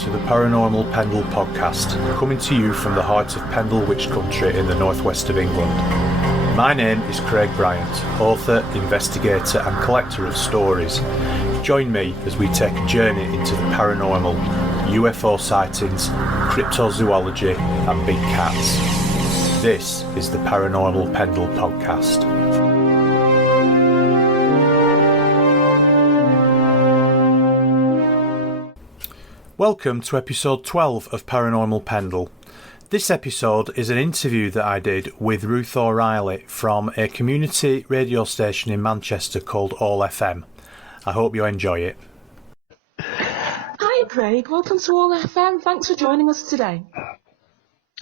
to the Paranormal Pendle podcast, coming to you from the heart of Pendle Witch Country in the northwest of England. My name is Craig Bryant, author, investigator and collector of stories. Join me as we take a journey into the paranormal, UFO sightings, cryptozoology and big cats. This is the Paranormal Pendle podcast. Welcome to episode 12 of Paranormal Pendle. This episode is an interview that I did with Ruth O'Reilly from a community radio station in Manchester called ALLFM. I hope you enjoy it. Hi Craig, welcome to ALLFM. Thanks for joining us today.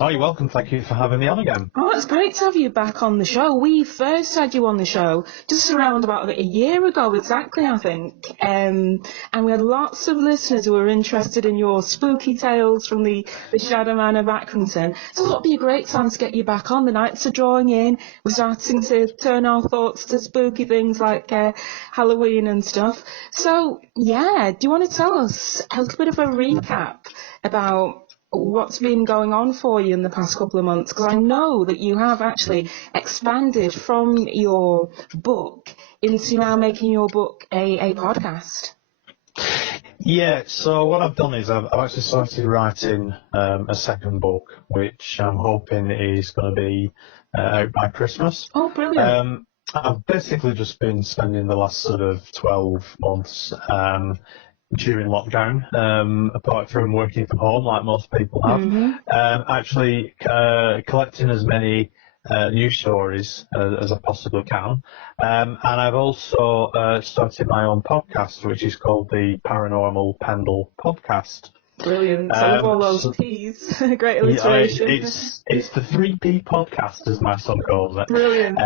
Oh, you're welcome. Thank you for having me on again. Oh, it's great to have you back on the show. We first had you on the show just around about a year ago exactly, I think. And we had lots of listeners who were interested in your spooky tales from the Shadow Man of Accrington. So it would be a great time to get you back on. The nights are drawing in. We're starting to turn our thoughts to spooky things like Halloween and stuff. So, yeah, do you want to tell us a little bit of a recap about what's been going on for you in the past couple of months? Because I know that you have actually expanded from your book into now making your book a podcast. Yeah, so what I've done is I've actually started writing a second book, which I'm hoping is going to be out by Christmas. Oh, brilliant. I've basically just been spending the last sort of 12 months during lockdown, apart from working from home like most people have, actually collecting as many news stories as I possibly can. And I've also started my own podcast, which is called the Paranormal Pendle Podcast. Brilliant. So with all those P's, great alliteration. Yeah, it's the 3P podcast, as my son calls it. Brilliant.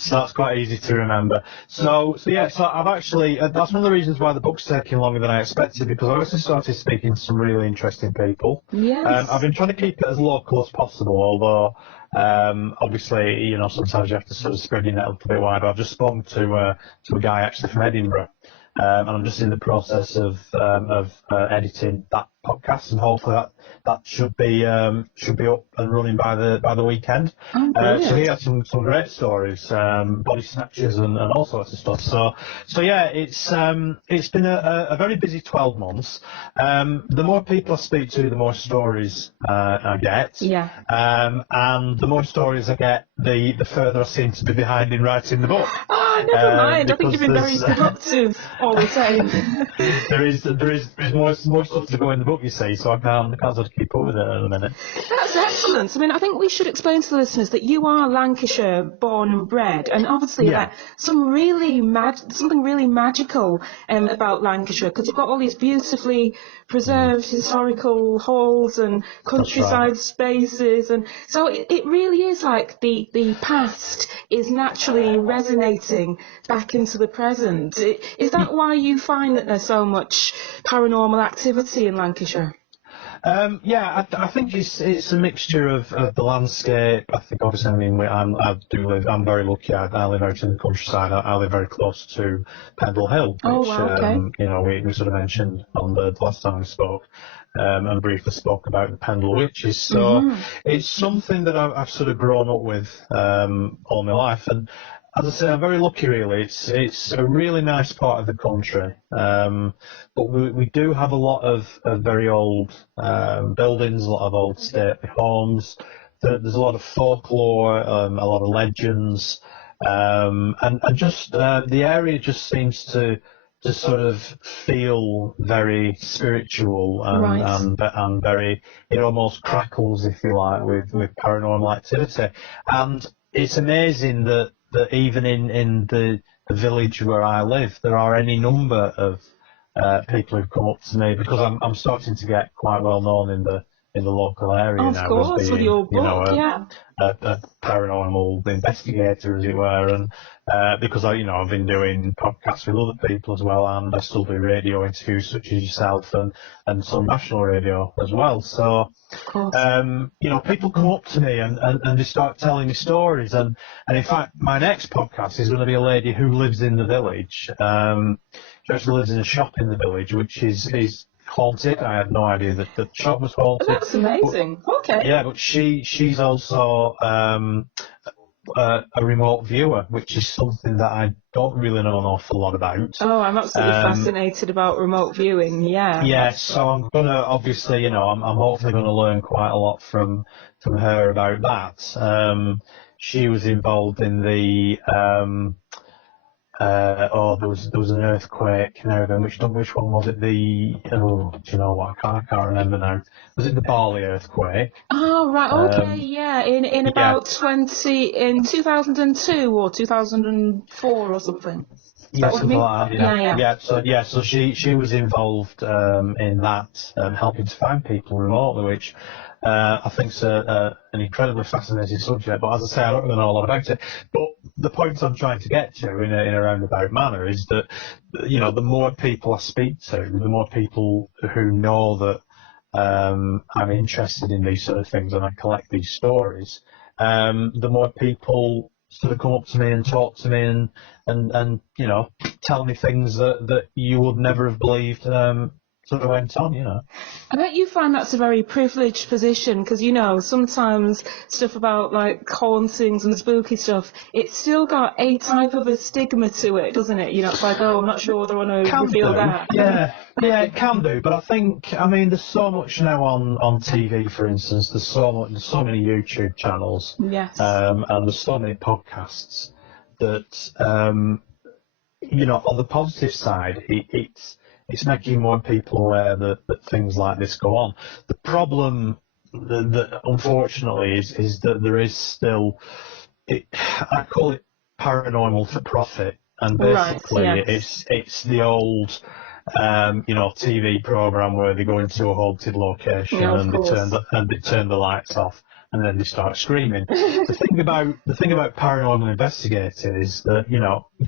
So that's quite easy to remember. So I've actually, that's one of the reasons why the book's taking longer than I expected, because I actually started speaking to some really interesting people. Yes. I've been trying to keep it as local as possible, although obviously, you know, sometimes you have to sort of spread your net a little bit wider. I've just spoken to a guy actually from Edinburgh. And I'm just in the process of editing that podcast, and hopefully that should be up and running by the weekend. Oh, so he had some great stories, body snatchers and all sorts of stuff. So yeah, it's been a very busy 12 months. The more people I speak to, the more stories I get. Yeah. And the more stories I get, the further I seem to be behind in writing the book. Oh, never mind. I think you've been very productive all the time. There is more stuff to go in the book, you see, so I can't sort of keep up with it at the minute. That's excellent. I mean, I think we should explain to the listeners that you are Lancashire born and bred, and obviously something really magical about Lancashire, because you've got all these beautifully preserved historical halls and countryside spaces, and so it really is like the past is naturally resonating back into the present. Is that why you find that there's so much paranormal activity in Lancashire? I think it's a mixture of the landscape. I think obviously, I mean, I'm very lucky. I live out in the countryside. I live very close to Pendle Hill, which oh, wow, okay. You know, we sort of mentioned on the last time we spoke, and briefly spoke about the Pendle Witches. So it's something that I've sort of grown up with all my life, and as I say, I'm very lucky, really. It's a really nice part of the country, but we do have a lot of very old buildings, a lot of old stately homes. There's a lot of folklore, a lot of legends, and just the area just seems to sort of feel very spiritual and very, it almost crackles, if you like, with paranormal activity. And it's amazing that even in the village where I live, there are any number of people who've come up to me, because I'm starting to get quite well known in the local area now. Of course, as being, with your book, a paranormal investigator, as it were, and because I've been doing podcasts with other people as well, and I still do radio interviews such as yourself and some national radio as well. So, people come up to me and they start telling me stories, and in fact, my next podcast is going to be a lady who lives in the village. She actually lives in a shop in the village, which is haunted. I had no idea that the shop was haunted. That's amazing. But, okay. Yeah, but she's also a remote viewer, which is something that I don't really know an awful lot about. Oh, I'm absolutely fascinated about remote viewing. Yeah. Yeah, so I'm gonna obviously, I'm hopefully gonna learn quite a lot from her about that. She was involved in the there was an earthquake. Now then, which one was it? Do you know what? I can't remember now. Was it the Bali earthquake? Oh right, okay, yeah. In about 2002 or 2004 or something. Yeah, something like that. Yeah. So she was involved in that, helping to find people remotely, which I think is an incredibly fascinating subject. But as I say, I don't really know a lot about it. But the point I'm trying to get to in a roundabout manner is that, the more people I speak to, the more people who know that I'm interested in these sort of things and I collect these stories, the more people sort of come up to me and talk to me and tell me things that you would never have believed sort of went on. I bet you find that's a very privileged position because, sometimes stuff about like hauntings and spooky stuff, it's still got a type of a stigma to it, doesn't it? It's like, oh, I'm not sure whether I want to reveal that. Yeah, it can do, but I think, there's so much now on TV, for instance. There's so many YouTube channels. Yes. And there's so many podcasts that, on the positive side, it's making more people aware that things like this go on. The problem that unfortunately is that there is still, I call it paranormal for profit, and basically it's the old TV program where they go into a haunted location and they turn the lights off and then they start screaming. The thing about paranormal investigating is that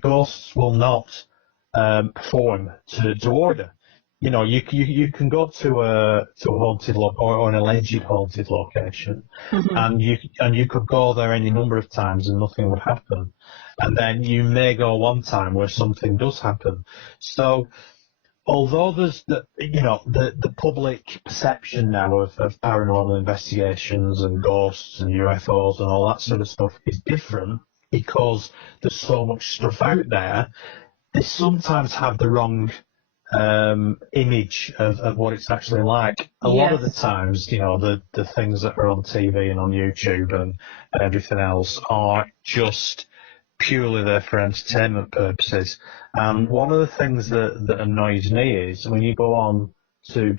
ghosts will not perform to order. You can go to a haunted or an alleged haunted location, and you could go there any number of times and nothing would happen, and then you may go one time where something does happen. So, although there's the public perception now of paranormal investigations and ghosts and UFOs and all that sort of stuff is different because there's so much stuff out there. They sometimes have the wrong image of what it's actually like. A lot of the times, the things that are on TV and on YouTube and everything else are just purely there for entertainment purposes. And one of the things that annoys me is when you go on to,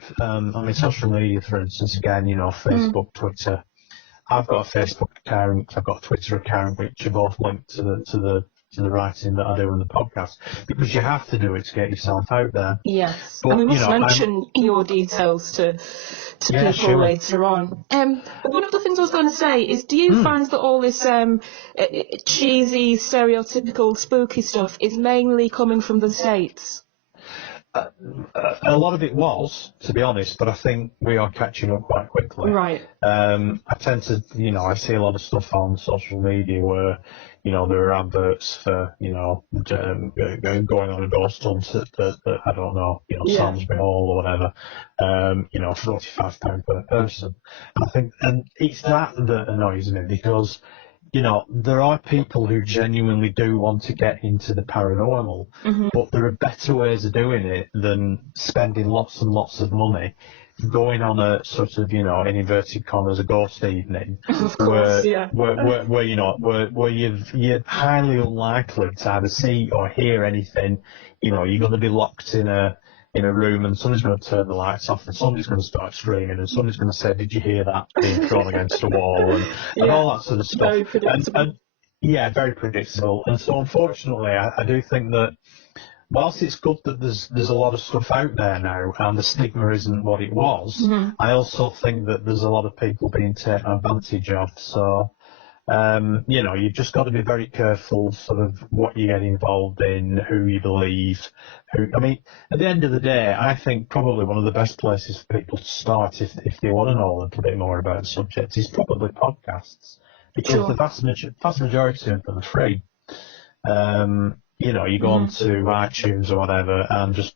social media, for instance, again, Facebook, Twitter. I've got a Facebook account, I've got a Twitter account, which are both linked to the writing that I do in the podcast, because you have to do it to get yourself out there. Yes, but, and we must mention your details to people later on. One of the things I was going to say is, do you find that all this cheesy, stereotypical, spooky stuff is mainly coming from the States? A lot of it was, to be honest, but I think we are catching up quite quickly. Right. I tend to, I see a lot of stuff on social media where, there are adverts for, going on a ghost hunt that I don't know, Samsbury Hall or whatever, £45 per person. I think, and it's that annoys me because, there are people who genuinely do want to get into the paranormal, but there are better ways of doing it than spending lots and lots of money going on a sort of, in inverted commas, a ghost evening, where you're highly unlikely to either see or hear anything. You're going to be locked in a room and somebody's going to turn the lights off and somebody's going to start screaming and somebody's going to say, "Did you hear that?" being thrown against a wall and all that sort of stuff. Very predictable. Very predictable. And so unfortunately, I do think that whilst it's good that there's a lot of stuff out there now and the stigma isn't what it was, I also think that there's a lot of people being taken advantage of. So, you've just got to be very careful sort of what you get involved in, who you believe. At the end of the day, I think probably one of the best places for people to start if they want to know a little bit more about the subject is probably podcasts, because the vast majority of them are free. you know, you go onto iTunes or whatever and just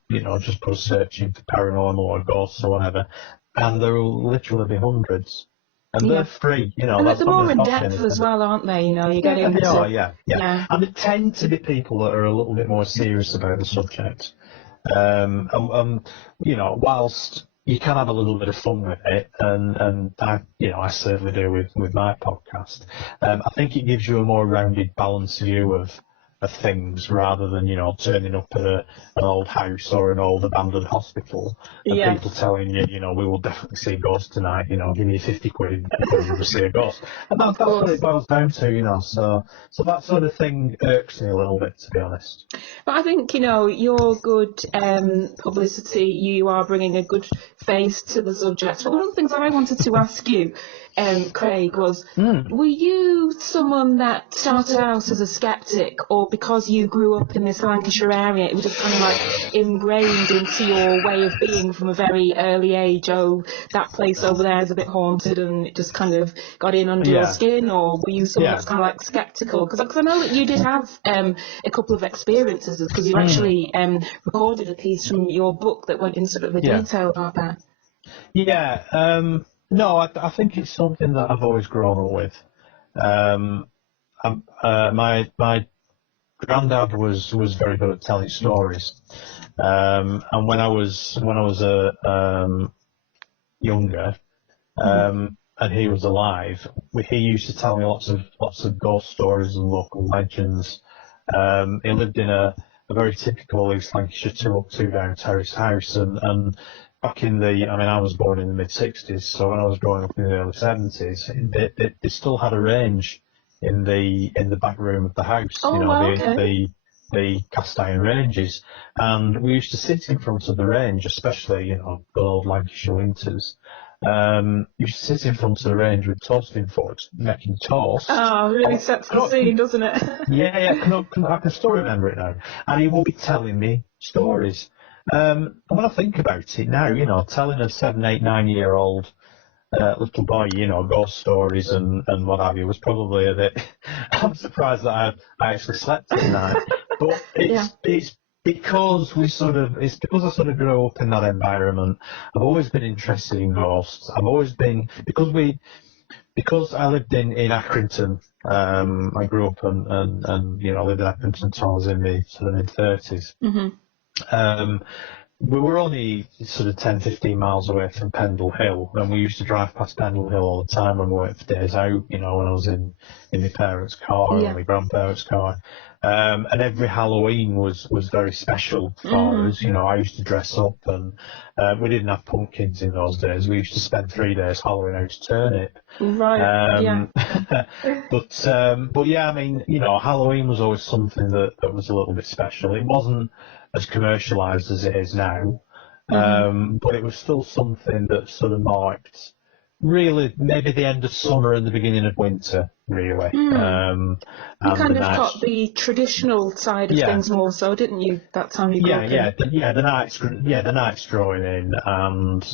put a search in for paranormal or ghosts or whatever, and there will literally be hundreds. And they're free, you know. And that's they're more in depth as well, aren't they? You know, you get into... yeah. And they tend to be people that are a little bit more serious about the subject. You know, whilst you can have a little bit of fun with it, and I certainly do with my podcast. I think it gives you a more rounded, balanced view of things rather than, you know, turning up at an old house or an old abandoned hospital and people telling you, you know, we will definitely see ghosts tonight, you know, give me 50 quid and you'll see a ghost. And that's what it boils down to, you know, so that sort of thing irks me a little bit, to be honest. But I think, you know, your good publicity, you are bringing a good face to the subject. But one of the things I wanted to ask you, Craig, was were you someone that started out as a sceptic, or because you grew up in this Lancashire area, it was just kind of like ingrained into your way of being from a very early age? Oh, that place over there is a bit haunted, and it just kind of got in under your skin? Or were you someone that's kind of like sceptical? Because I know that you did have a couple of experiences, because you actually recorded a piece from your book that went into sort of the detail about that. No, I think it's something that I've always grown up with. My granddad was very good at telling stories, and when I was younger, and he was alive, he used to tell me lots of ghost stories and local legends. He lived in a very typical East Lancashire 2-up 2-down terrace house, and back in I was born in the mid-60s, so when I was growing up in the early 70s, they still had a range in the back room of the house. The cast iron ranges, and we used to sit in front of the range, especially, you know, good old Lancashire winters. You used to sit in front of the range with toasting forks, making toast. Oh, really sets the scene, doesn't it? I can still remember it now. And he would be telling me stories. And when I think about it now, you know, telling a 7, 8, 9-year-old little boy, you know, ghost stories and what have you was probably a bit... I'm surprised that I actually slept at night. But it's because I sort of grew up in that environment. I've always been interested in ghosts. I've always been... Because I lived in Accrington, I grew up and you know, I lived in Accrington until I was in the sort of mid-30s. We were only sort of 10, 15 miles away from Pendle Hill, and we used to drive past Pendle Hill all the time when we went for days out, you know, when I was in my parents' car or my grandparents' car. And every Halloween was very special for us. You know, I used to dress up, and we didn't have pumpkins in those days. We used to spend 3 days hollowing out a turnip. Right, But yeah, I mean, you know, Halloween was always something that was a little bit special. It wasn't as commercialised as it is now, but it was still something that sort of marked really maybe the end of summer and the beginning of winter, really. You kind of got the traditional side of things more so, didn't you, that time you grew up in? The nights drawing in, and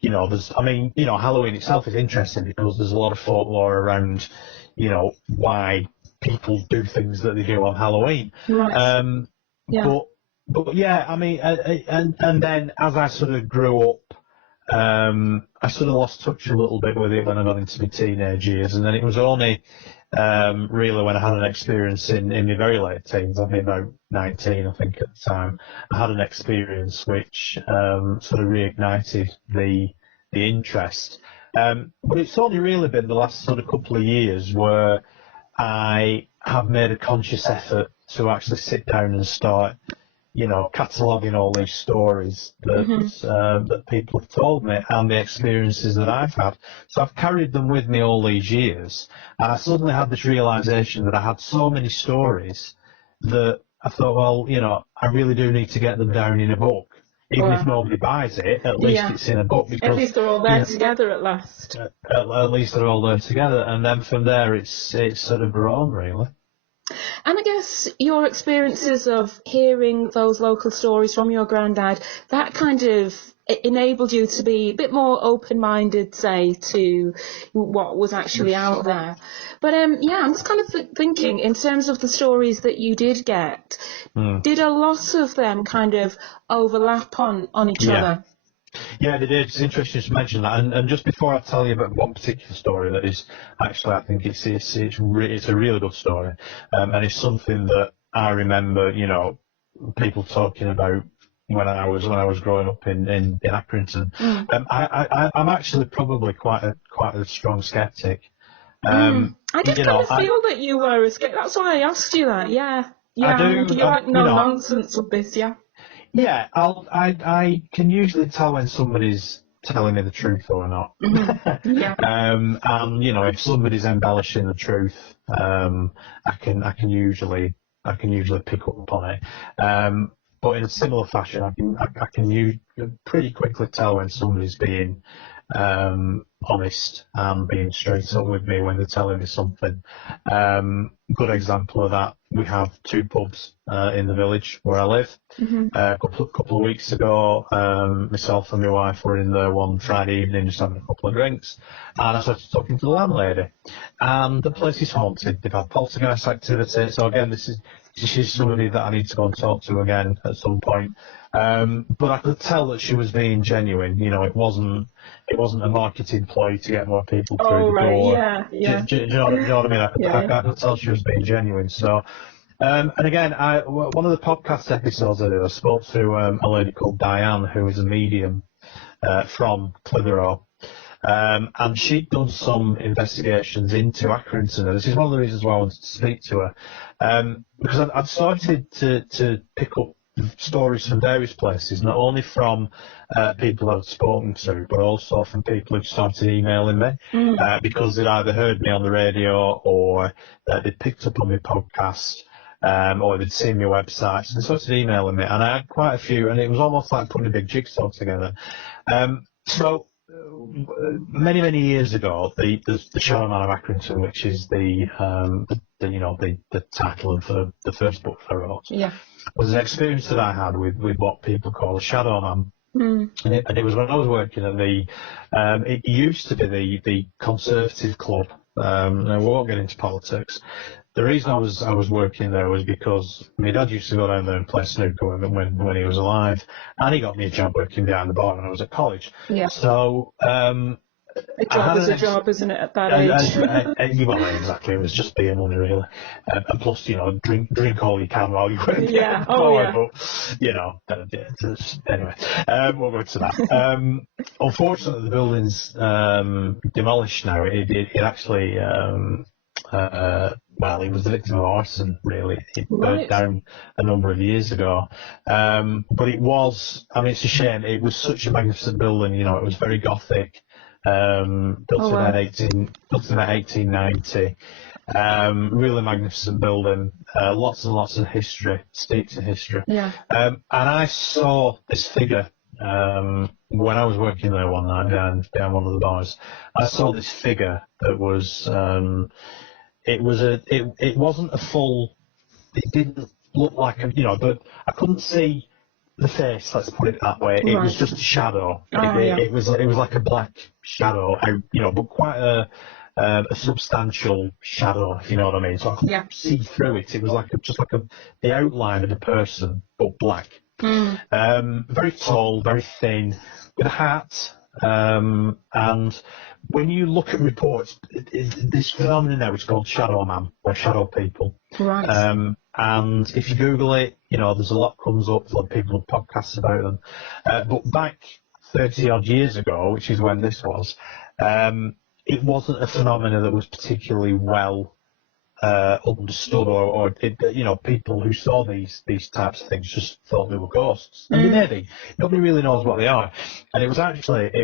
you know, Halloween itself is interesting because there's a lot of folklore around, you know, why people do things that they do on Halloween. Right. But yeah, I mean, and then as I sort of grew up, I sort of lost touch a little bit with it when I got into my teenage years, and then it was only really when I had an experience in my very late teens, I'd been about 19, I think, at the time. I had an experience which sort of reignited the interest. But it's only really been the last sort of couple of years where I have made a conscious effort to actually sit down and start, you know, cataloguing all these stories that people have told me and the experiences that I've had. So I've carried them with me all these years, and I suddenly had this realisation that I had so many stories that I thought, well, you know, I really do need to get them down in a book. Even if nobody buys it, at least it's in a book. Because, at least they're all there together at last. At least they're all there together, and then from there it's sort of grown, really. And I guess your experiences of hearing those local stories from your granddad, that kind of it enabled you to be a bit more open-minded, say, to what was actually out there. But yeah, I'm just kind of thinking, in terms of the stories that you did get, did a lot of them kind of overlap on each other? Yeah, they did. It's interesting to mention that. And just before I tell you about one particular story that is actually, I think it's a really good story, and it's something that I remember, you know, people talking about when I was growing up in Accrington. I'm actually probably quite a strong skeptic. I did kind of feel that you were a skeptic. That's why I asked you that. Yeah. I do. You're like no nonsense with this, yeah. Yeah, I can usually tell when somebody's telling me the truth or not. Yeah. And you know, if somebody's embellishing the truth, I can usually pick up on it. But in a similar fashion, I can pretty quickly tell when somebody's being honest and being straight up with me when they're telling me something. Good example of that, we have 2 pubs in the village where I live. A couple of weeks ago, myself and my wife were in there one Friday evening just having a couple of drinks, and I started talking to the landlady. And the place is haunted. They've had poltergeist activity. So again, this is somebody that I need to go and talk to again at some point. But I could tell that she was being genuine. You know, it wasn't a marketing ploy to get more people through the door. Yeah. Do you know what I mean? I could tell she was being genuine. So, and again, one of the podcast episodes I did, I spoke to a lady called Diane, who is a medium from Clitheroe. And she'd done some investigations into Accrington. This is one of the reasons why I wanted to speak to her, because I'd started to pick up stories from various places, not only from people I'd spoken to, but also from people who'd started emailing me, because they'd either heard me on the radio or they'd picked up on my podcast, or they'd seen my website, so they started emailing me, and I had quite a few, and it was almost like putting a big jigsaw together. So many years ago, the Shadow Man of Accrington, which is the title of the first book I wrote, was an experience that I had with what people call a Shadow Man. And it was when I was working at it used to be the Conservative Club. Now, we won't get into politics. The reason I was working there was because my dad used to go down there and play snooker when he was alive, and he got me a job working behind the bar when I was at college. Yeah. So a job is a job, isn't it, at that age? Well, exactly. It was just being money, really. And plus, you know, drink all you can while you're working. Yeah. But, you know, anyway, we'll go to that. Unfortunately, the building's demolished now. It actually, well, he was the victim of arson, really. It burnt down a number of years ago. But it was, I mean, it's a shame. It was such a magnificent building, you know, it was very Gothic. Built in about 1890. Really magnificent building. Lots and lots of history, steeped in history. Yeah. And I saw this figure when I was working there one night down one of the bars. I saw this figure that was it wasn't a full. It didn't look like a, you know, but I couldn't see the face, let's put it that way. It was just a shadow. It was like a black shadow, you know, but quite a substantial shadow, if you know what I mean. So I couldn't see through it. It was like the outline of a person, but black. Very tall, very thin, with a hat. And when you look at reports, this phenomenon now is called Shadow Man, or Shadow People. Right. And if you Google it, you know, there's a lot comes up, a lot of people have podcasts about them. But back 30 odd years ago, which is when this was, it wasn't a phenomenon that was particularly well understood, or you know, people who saw these types of things just thought they were ghosts. And they may be. Nobody really knows what they are. And it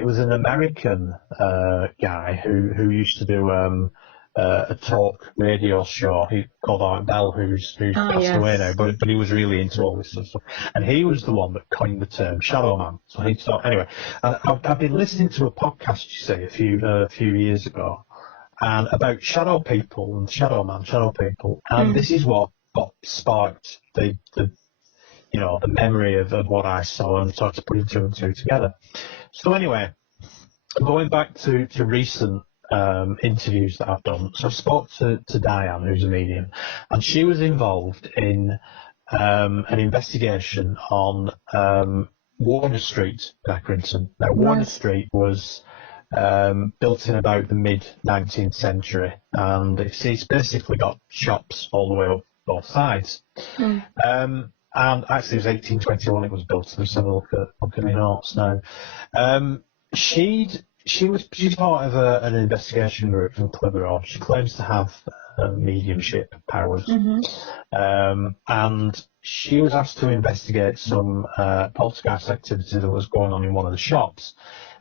was an American guy who used to do a talk radio show called Art Bell, who's passed away now, but he was really into all this sort of stuff. And he was the one that coined the term Shadow Man. So he thought, anyway, I've been listening to a podcast, you see, a few years ago, and about shadow people and Shadow Man, shadow people, and this is what got sparked the the memory of what I saw and started to put two and two together. So anyway, going back to recent interviews that I've done, so I spoke to Diane, who's a medium, and she was involved in an investigation on Warner Street in Accrington. Now, Warner Street was built in about the mid-19th century, and it's basically got shops all the way up both sides. And actually, it was 1821 it was built, so let's have a look at my notes now. She's part of an investigation group from Clitheroe. She claims to have mediumship powers, and she was asked to investigate some poltergeist activity that was going on in one of the shops.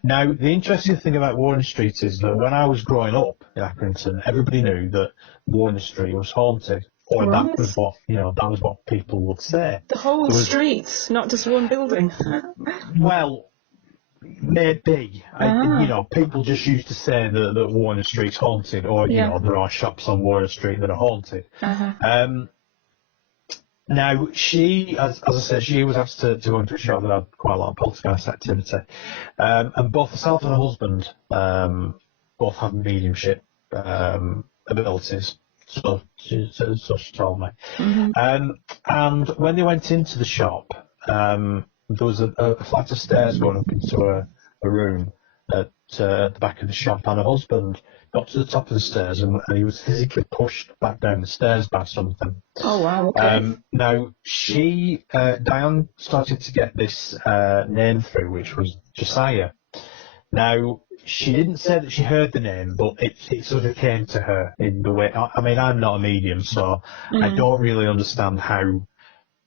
Now, the interesting thing about Warner Street is that when I was growing up in Accrington, everybody knew that Warner Street was haunted. Or that was what that was what people would say. The whole street, not just one building. Well, maybe. People just used to say that Warner Street's haunted, or there are shops on Warner Street that are haunted. Now, she, as I said, she was asked to go into a shop that had quite a lot of poltergeist activity, and both herself and her husband both have mediumship abilities. So she told me. And when they went into the shop, there was a flight of stairs going up into a room at the back of the shop, and her husband got to the top of the stairs and he was physically pushed back down the stairs by something. Oh, wow, okay. Now, Diane started to get this name through, which was Josiah. Now, she didn't say that she heard the name, but it sort of came to her in the way. I mean, I'm not a medium, so I don't really understand how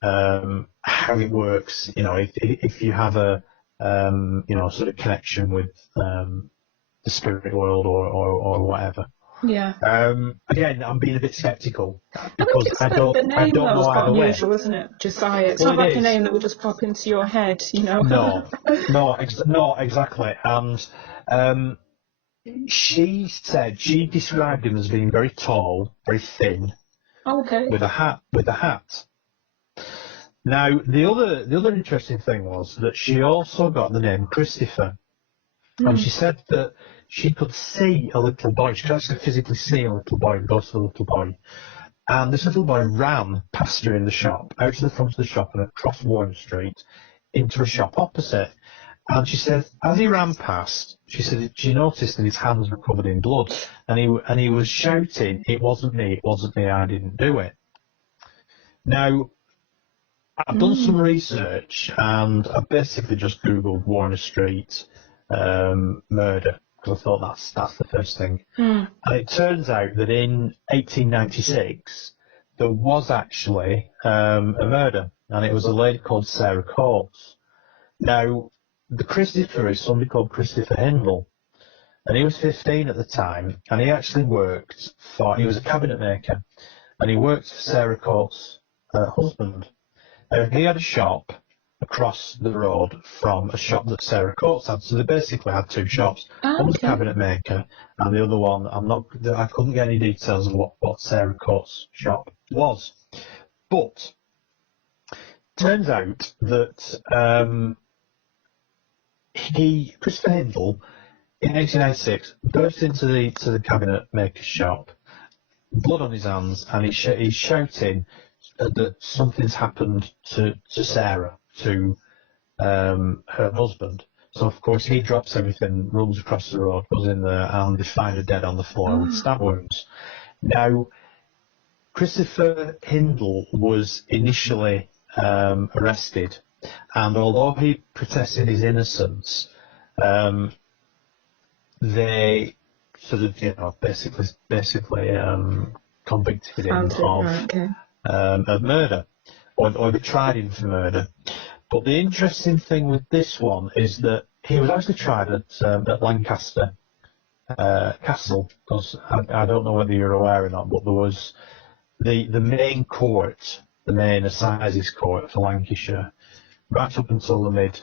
it works. If you have a sort of connection with the spirit world or whatever. Yeah. Again, I'm being a bit sskeptical because I don't know either way. The name was quite unusual, isn't it? Josiah. It's not like a name that would just pop into your head, No, exactly. And she said she described him as being very tall, very thin, with a hat. Now, the other interesting thing was that she also got the name Christopher, and she said that she could see a little boy. She could actually physically see a little boy, go to the little boy. And this little boy ran past her in the shop, out to the front of the shop and across Warren Street into a shop opposite. And she said, as he ran past, she said she noticed that his hands were covered in blood. And he was shouting, "It wasn't me, I didn't do it." Now, I've done some research and I've basically just Googled Warner Street murder, because I thought that's the first thing. And it turns out that in 1896 there was actually a murder, and it was a lady called Sarah Coates. Now, the Christopher is somebody called Christopher Hindle, and he was 15 at the time, and he actually he was a cabinet maker, and he worked for Sarah Coates' husband. He had a shop across the road from a shop that Sarah Coates had, so they basically had two shops. One was a cabinet maker, and the other one, I couldn't get any details of what Sarah Coates' shop was. But turns out that Christopher Hindle, in 1896, burst into the cabinet maker's shop, blood on his hands, and he's shouting that something's happened to Sarah, to her husband. So, of course, he drops everything, runs across the road, goes in there, and they find her dead on the floor with stab wounds. Now, Christopher Hindle was initially arrested, and although he protested his innocence, they sort of, basically convicted him of murder, or they tried him for murder. But the interesting thing with this one is that he was actually tried at Lancaster Castle, because I don't know whether you're aware or not, but there was the main court, the main assizes court for Lancashire, right up until the mid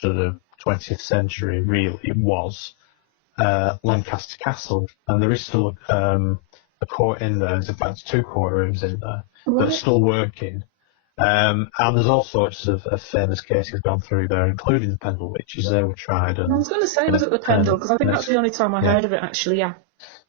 sort of 20th century, really, it was Lancaster Castle, and there is still a court in there. There's in fact two courtrooms in there that are still working. And there's all sorts of famous cases gone through there, including the Pendle witches. They were tried. And I was going to say, was it the Pendle? Because I think that's the only time I heard of it, actually, yeah.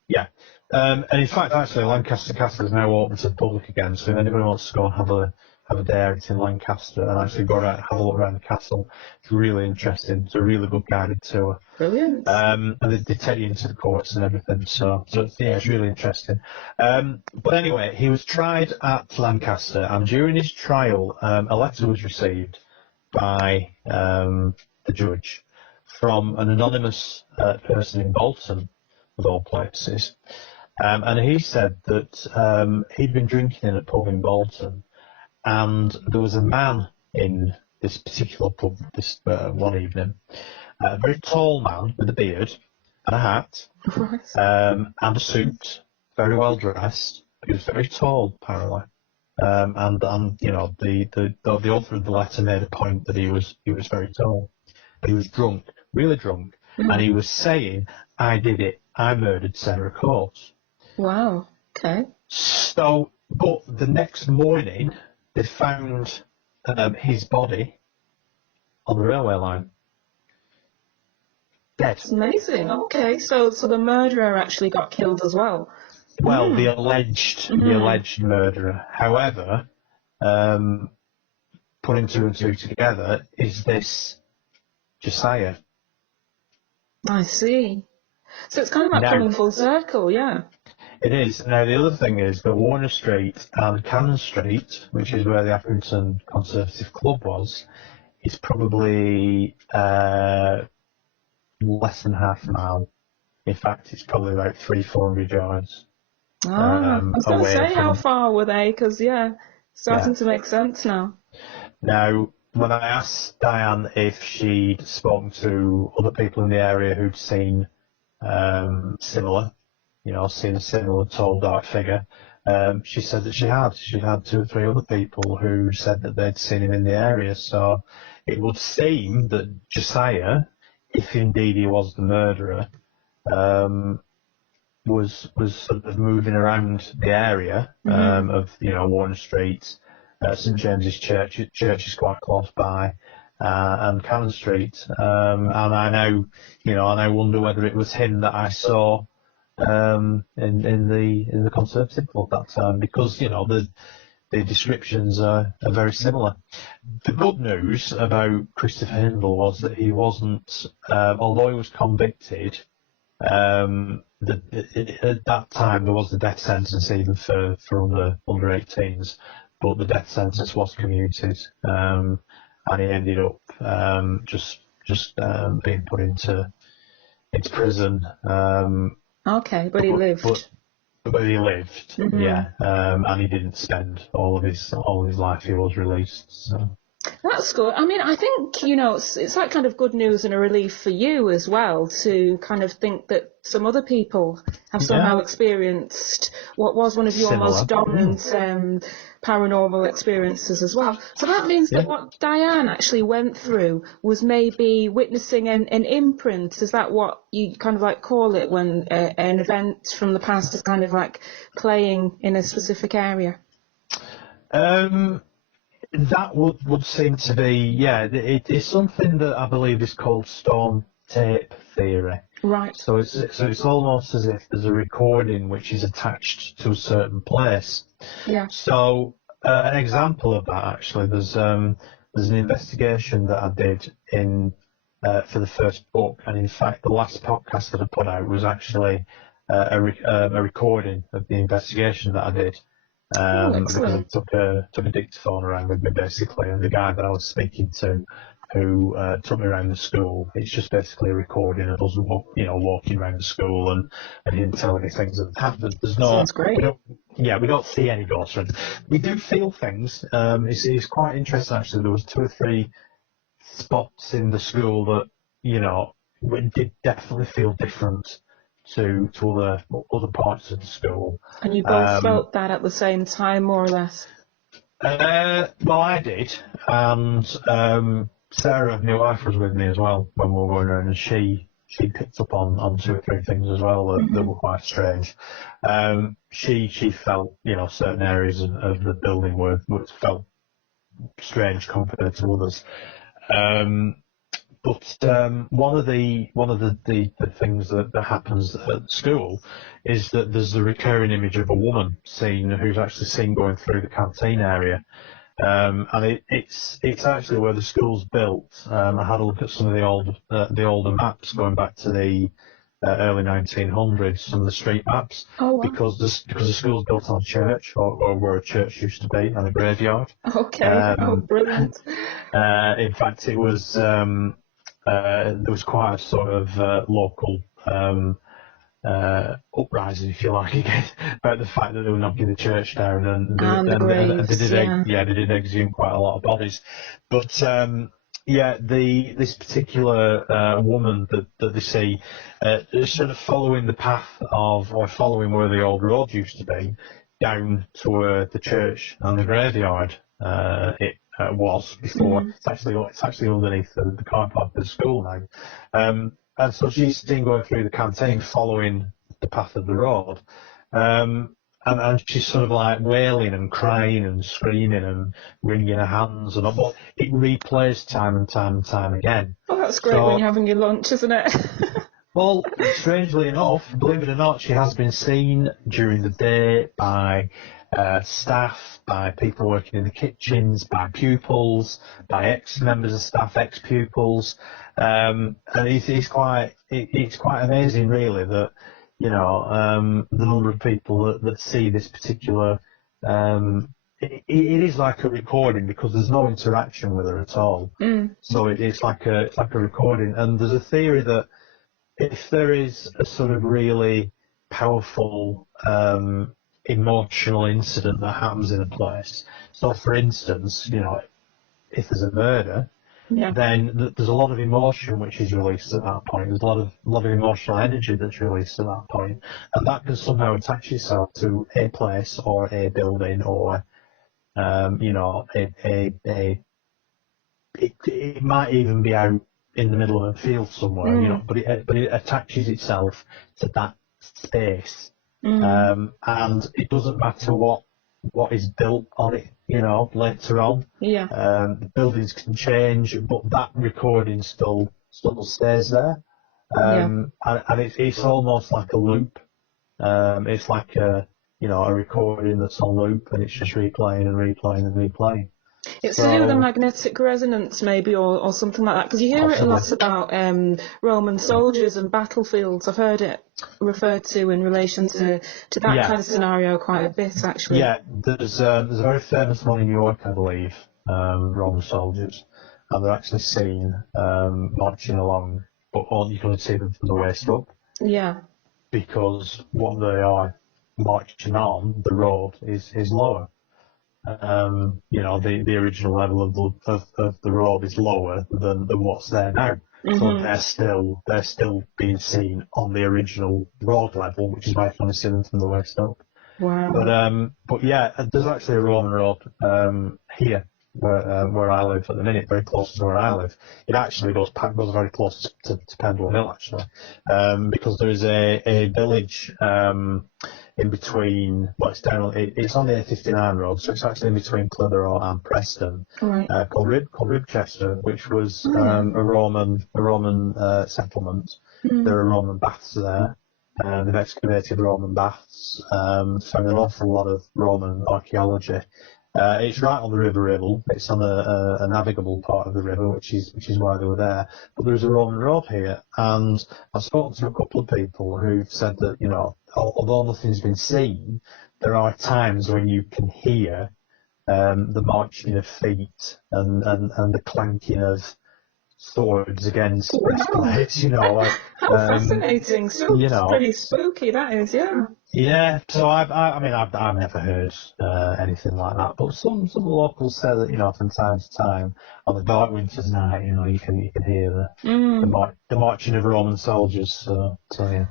Yeah. And in fact, actually, Lancaster Castle is now open to the public again, so if anybody wants to go and have a day out in Lancaster and actually go around, have a look around the castle, it's really interesting. It's a really good guided tour. Brilliant. And they take you into the courts and everything, so yeah, it's really interesting. But anyway, he was tried at Lancaster, and during his trial, a letter was received by the judge from an anonymous person in Bolton, of all places. And he said that he'd been drinking in a pub in Bolton, and there was a man in this particular pub this one evening, a very tall man with a beard and a hat, and a suit, very well dressed. He was very tall, apparently. And you know, the author of the letter made a point that he was very tall. He was drunk, really drunk, and he was saying, "I did it. I murdered Sarah Coates." Wow. Okay. So, but the next morning, they found his body on the railway line, dead. That's amazing. Okay, so the murderer actually got killed as well. Well, the alleged murderer. However, putting two and two together, is this Josiah? I see. So it's kind of like coming full circle, yeah. It is. Now, the other thing is that Warner Street and Cannon Street, which is where the Accrington Conservative Club was, is probably less than half a mile. In fact, it's probably about 300-400 yards. I was going to say, how far were they? Because, starting to make sense now. Now, when I asked Diane if she'd spoken to other people in the area who'd seen similar, seen a similar tall, dark figure, she said that she had. She'd had 2 or 3 other people who said that they'd seen him in the area. So it would seem that Josiah, if indeed he was the murderer, was sort of moving around the area of Warner Street, St James's Church is quite close by, and Cannon Street, and I now wonder whether it was him that I saw in the Conservative Club that time, because the descriptions are very similar. The good news about Christopher Hindle was that he wasn't, although he was convicted. At that time there was the death sentence even for under 18s, but the death sentence was commuted, and he ended up just being put into prison. Okay, but he lived. But he lived, yeah, and he didn't spend all of his life. He was released. So. That's good. I mean, I think, it's like kind of good news and a relief for you as well to kind of think that some other people have somehow experienced what was one of your most dominant paranormal experiences as well. So that means that what Diane actually went through was maybe witnessing an imprint. Is that what you kind of like call it when an event from the past is kind of like playing in a specific area? That would seem to be, it is something that I believe is called storm tape theory. Right. So it's almost as if there's a recording which is attached to a certain place. Yeah. So an example of that, actually, there's an investigation that I did for the first book, and in fact the last podcast that I put out was actually a recording of the investigation that I did. Because I took a dictaphone around with me basically, and the guy that I was speaking to, who took me around the school, it's just basically a recording of us, walking around the school and him telling me things that happened. There's no. Sounds great. We don't see any ghosts. We do feel things. It's quite interesting actually. There was 2 or 3 spots in the school that we did definitely feel different to other parts of the school. And you both felt that at the same time, more or less? Well, I did, and Sarah, my wife, was with me as well when we were going around, and she picked up on 2 or 3 things as well that were quite strange. She felt certain areas of the building were felt strange compared to others. But one of the things that happens at school is that there's the recurring image of a woman who's actually seen going through the canteen area. And it's actually where the school's built. I had a look at some of the older maps going back to the early 1900s, some of the street maps, because the school's built on a church, or where a church used to be, and a graveyard. Okay, brilliant. In fact, it was there was quite a sort of local uprising, if you like, again, about the fact that they were knocking the church down, and they did exhume quite a lot of bodies. But this particular woman that they see is sort of following the path following where the old road used to be, down to where the church and the graveyard was before. It's actually underneath the car park of the school now. And so she's seen going through the canteen, following the path of the road, and she's sort of like wailing and crying and screaming and wringing her hands and all. But it replays time and time and time again. Oh, that's great when you're having your lunch, isn't it? Well, strangely enough, believe it or not, she has been seen during the day by staff, by people working in the kitchens, by pupils, by ex-members of staff, ex-pupils, and it's quite amazing, really, that the number of people that see this particular. It is like a recording, because there's no interaction with her at all. So it's like a recording, and there's a theory that if there is a sort of really powerful emotional incident that happens in a place. So, for instance, if there's a murder, then there's a lot of emotion which is released at that point. There's a lot of emotional energy that's released at that point, and that can somehow attach itself to a place or a building, or it might even be out in the middle of a field somewhere, but it attaches itself to that space. And it doesn't matter what is built on it, later on. The buildings can change, but that recording still stays there. And it's almost like a loop. It's like a recording that's on loop, and it's just replaying and replaying and replaying. It's to do with the magnetic resonance, maybe, or something like that, because you hear it a lot about Roman soldiers and battlefields. I've heard it referred to in relation to that kind of scenario quite a bit, actually. Yeah, there's a very famous one in York, I believe, Roman soldiers, and they're actually seen marching along, but you can only see them from the waist up. Yeah. Because what they are marching on, the road, is lower. The original level of the road is lower than what's there now. So they're still being seen on the original road level, which is why you can only see them from the waist up. Wow. But there's actually a Roman road here where I live at the minute, very close to where I live. It actually goes very close to Pendle Mill, actually, because there is a village in between. Well, it's on the A59 road, so it's actually in between Clitheroe and Preston, called Ribchester, which was a Roman settlement. There are Roman baths there. They've excavated Roman baths, found an awful lot of Roman archaeology. It's right on the River Ribble. It's on a navigable part of the river, which is why they were there. But there's a Roman road here, and I've spoken to a couple of people who've said that although nothing's been seen, there are times when you can hear the marching of feet and the clanking of swords against breastplates. Fascinating. So pretty spooky, that is, yeah. Yeah, so I've never heard anything like that, but some locals say that from time to time on the dark winter's night, you can hear the marching of Roman soldiers. So yeah.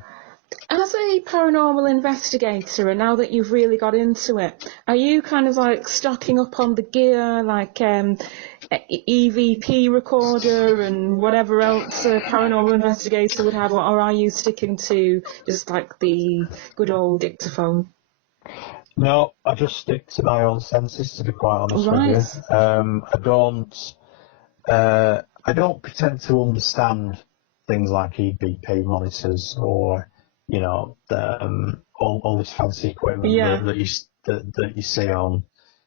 As a paranormal investigator, and now that you've really got into it, are you kind of like stocking up on the gear, like EVP recorder and whatever else a paranormal investigator would have, or are you sticking to just like the good old dictaphone? No, I just stick to my own senses, to be quite honest with you. I don't pretend to understand things like EVP monitors or, all this fancy equipment that you see on,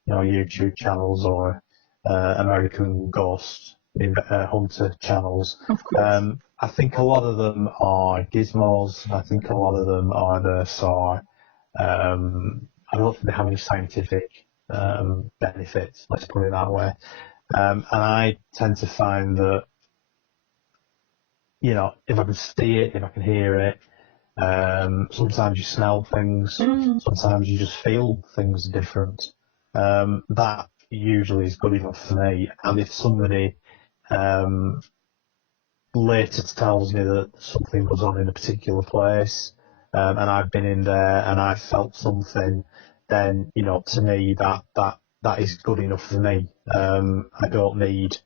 YouTube channels or American Ghost Hunter channels. Of course. I think a lot of them are gizmos. I think a lot of them either are. I don't think they have any scientific benefits. Let's put it that way. And I tend to find that, if I can see it, if I can hear it, sometimes you smell things, sometimes you just feel things different. That usually is good enough for me. And if somebody later tells me that something goes on in a particular place, and I've been in there and I've felt something, then, to me that is good enough for me. I don't need,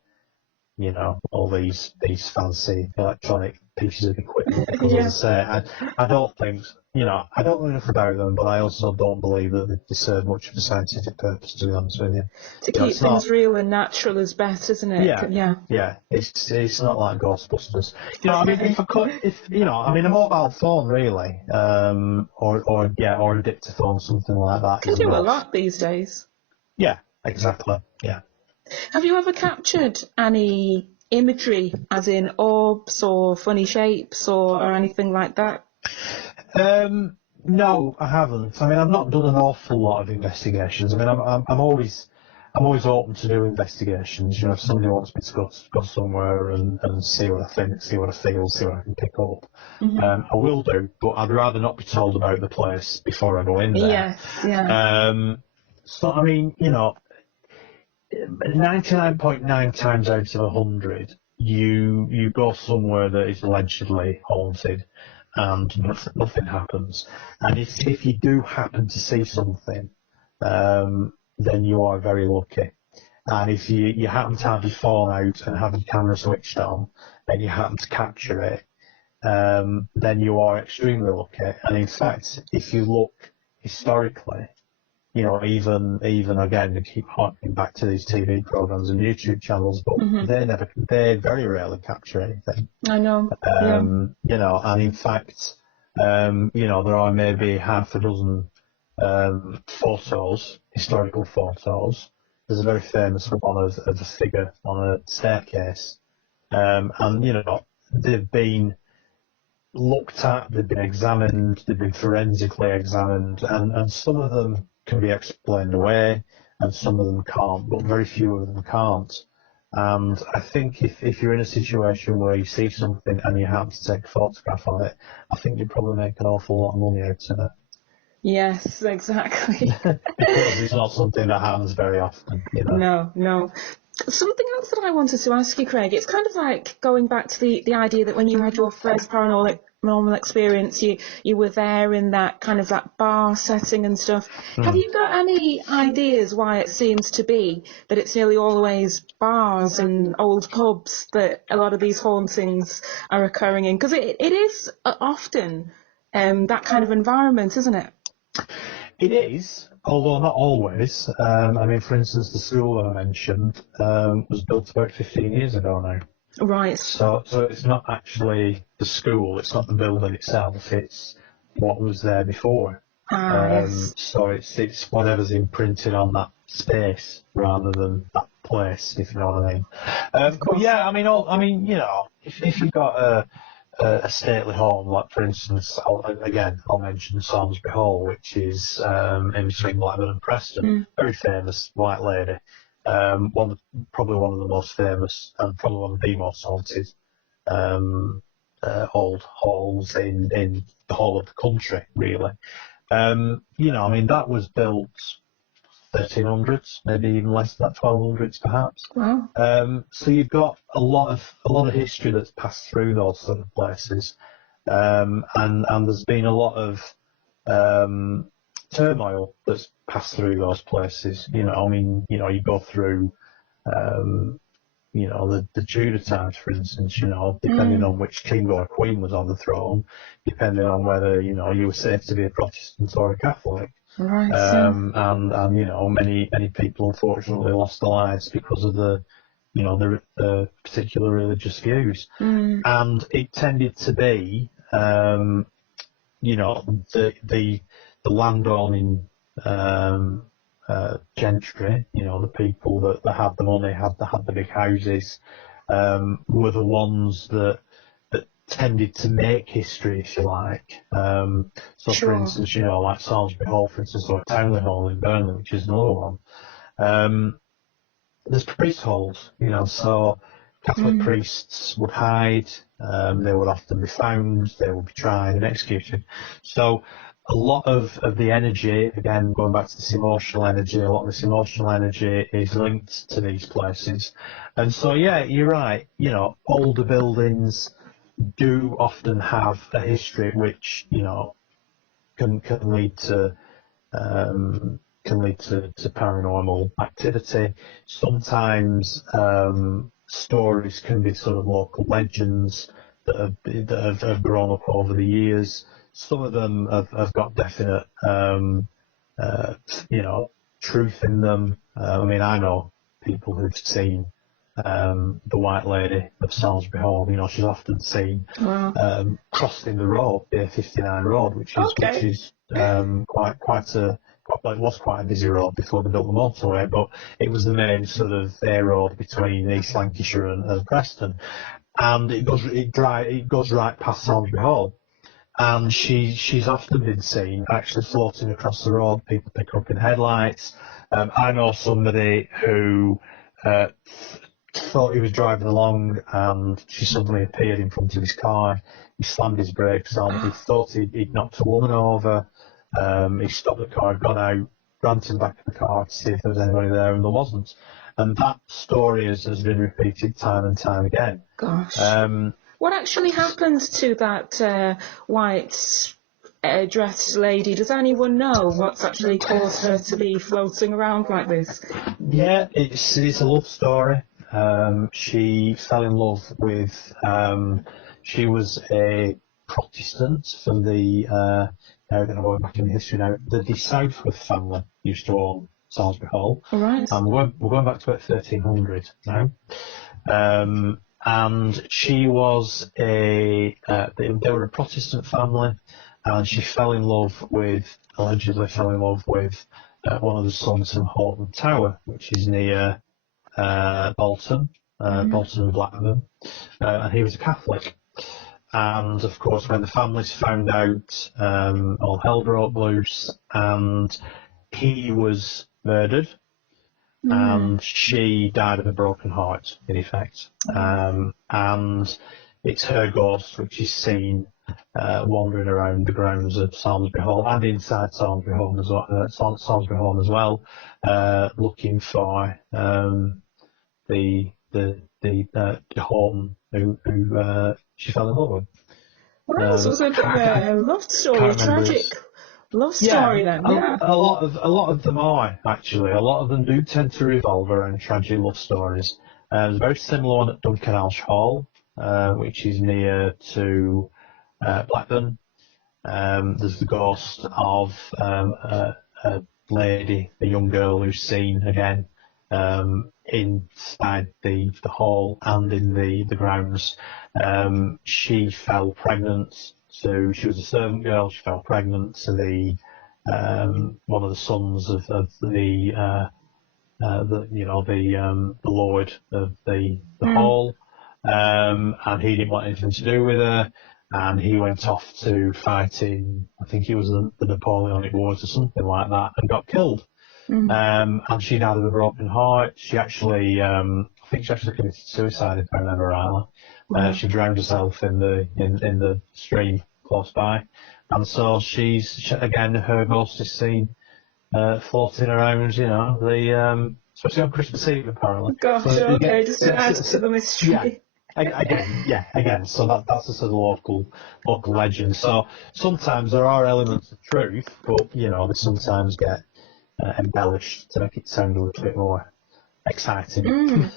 all these fancy electronic pieces of equipment, because as I say, I don't think, I don't know enough about them, but I also don't believe that they serve much of a scientific purpose, to be honest with you. To keep things real and natural is better, isn't it? Yeah. It's not like Ghostbusters. A mobile phone really, or a dictaphone, something like that. Can do a lot these days. Yeah, exactly. Yeah. Have you ever captured any imagery, as in orbs or funny shapes or anything like that? No, I haven't. I've not done an awful lot of investigations. I'm always open to do investigations. If somebody wants me to go somewhere and see what I think, see what I feel, see what I can pick up, I will do. But I'd rather not be told about the place before I go in there. Yes, yeah. So 99.9 times out of 100, you go somewhere that is allegedly haunted, and nothing happens. And if you do happen to see something, then you are very lucky. And if you happen to have your phone out and have your camera switched on, and you happen to capture it, then you are extremely lucky. And in fact, if you look historically, even again, they keep harking back to these TV programs and YouTube channels, but they very rarely capture anything. I know. And in fact, there are maybe half a dozen photos, historical photos. There's a very famous one of a figure on a staircase, and they've been looked at, they've been examined, they've been forensically examined, and some of them can be explained away, and some of them can't, but very few of them can't. And I think if you're in a situation where you see something and you happen to take a photograph of it, I think you'd probably make an awful lot of money out of it. Yes, exactly. Because it's not something that happens very often. No. Something else that I wanted to ask you, Craig, it's kind of like going back to the idea that when you had your first paranormal experience, you were there in that kind of that bar setting and stuff. Have you got any ideas why it seems to be that it's nearly always bars and old pubs that a lot of these hauntings are occurring in? Because it is often that kind of environment, isn't it? It is, although not always. For instance, the school I mentioned was built about 15 years ago now. Right. So it's not actually the school, it's not the building itself, it's what was there before. Yes. So it's whatever's imprinted on that space rather than that place, if you know what I mean. But yeah, if you've got a stately home, like for instance, I'll mention Samlesbury Hall, which is in between Blackburn and Preston, very famous white lady. Probably one of the most famous and probably one of the most haunted old halls in the whole of the country, really. That was built 1300s, maybe even less than that, 1200s perhaps. Wow. So you've got a lot of history that's passed through those sort of places, and there's been a lot of turmoil that's passed through those places. You go through, the Tudor times, for instance. Depending on which king or queen was on the throne, depending on whether you were safe to be a Protestant or a Catholic. Right. And you know, many people unfortunately lost their lives because of the particular religious views. And it tended to be, you know, the landowning gentry, you know, the people that had the money, had the big houses, were the ones that tended to make history, if you like. So, for instance, you know, like Salisbury Hall, for instance, or Townley Hall in Burnley, which is another one. There's priest halls, you know, so Catholic priests would hide, they would often be found, they would be tried and executed. So a lot of the energy, again, going back to this emotional energy, a lot of this emotional energy is linked to these places. And so, yeah, you're right, you know, older buildings do often have a history which, you know, can lead to paranormal activity. Sometimes stories can be sort of local legends that have grown up over the years. Some of them have got definite, you know, truth in them. I mean, I know people who've seen the White Lady of Salisbury Hall. You know, she's often seen crossing the road, the A59 road, which is it was quite a busy road before they built the motorway, but it was the main sort of A road between East Lancashire and Preston, and it goes right past Salisbury Hall. And she's often been seen actually floating across the road. People pick her up in headlights. I know somebody who thought he was driving along and she suddenly appeared in front of his car. He slammed his brakes on. He thought he'd knocked a woman over. He stopped the car, got out, ran to the back of the car to see if there was anybody there, and there wasn't. And that story has been repeated time and time again. Gosh. What actually happened to that white dressed lady? Does anyone know what's actually caused her to be floating around like this? Yeah, it's a love story. She fell in love with, she was a Protestant from the, now that I'm going back in the history now, the Southworth family used to own Salisbury Hall. Right. And we're going back to about 1300 now. And she was they were a Protestant family, and she allegedly fell in love with one of the sons from Horton Tower, which is near Bolton and Blackburn, and he was a Catholic. And of course, when the families found out, all hell broke loose, and he was murdered, and she died of a broken heart, in effect. And it's her ghost which is seen wandering around the grounds of Salisbury Hall and inside Salisbury Hall as well, looking for the Horton who she fell in love with. Well, so it's a bit of a love story, a tragic love story then. Yeah. A lot of them are, actually. A lot of them do tend to revolve around tragic love stories. There's a very similar one at Duncanalsh Hall, which is near to Blackburn. There's the ghost of a lady, a young girl who's seen again inside the hall and in the grounds. She fell pregnant. So she was a servant girl. She fell pregnant to the one of the sons of the lord of the hall, and he didn't want anything to do with her. And he went off to fight in, I think it was the Napoleonic Wars or something like that, and got killed. And she died of a broken heart. She actually, I think she actually committed suicide, if I remember rightly. She drowned herself in the stream close by, and so she's again, her ghost is seen floating around, you know, especially on Christmas Eve apparently. Gosh, so, okay, just to add to the mystery. Again, so that's a sort of local legend. So sometimes there are elements of truth, but you know, they sometimes get embellished to make it sound a little bit more exciting.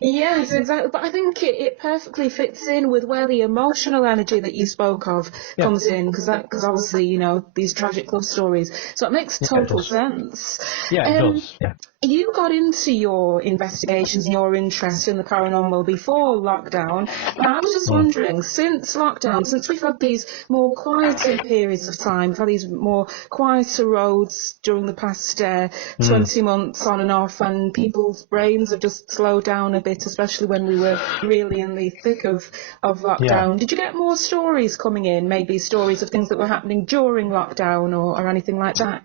Yes, exactly. But I think it perfectly fits in with where the emotional energy that you spoke of comes in, because obviously, you know, these tragic love stories. So it makes total sense. Yeah, it does. Yeah. You got into your investigations, your interest in the paranormal before lockdown. And I was just wondering, since lockdown, since we've had these more quieter periods of time, we've had these more quieter roads during the past 20 months on and off, and people's brains have just slowed down a bit, especially when we were really in the thick of lockdown. Did you get more stories coming in, maybe stories of things that were happening during lockdown or anything like that?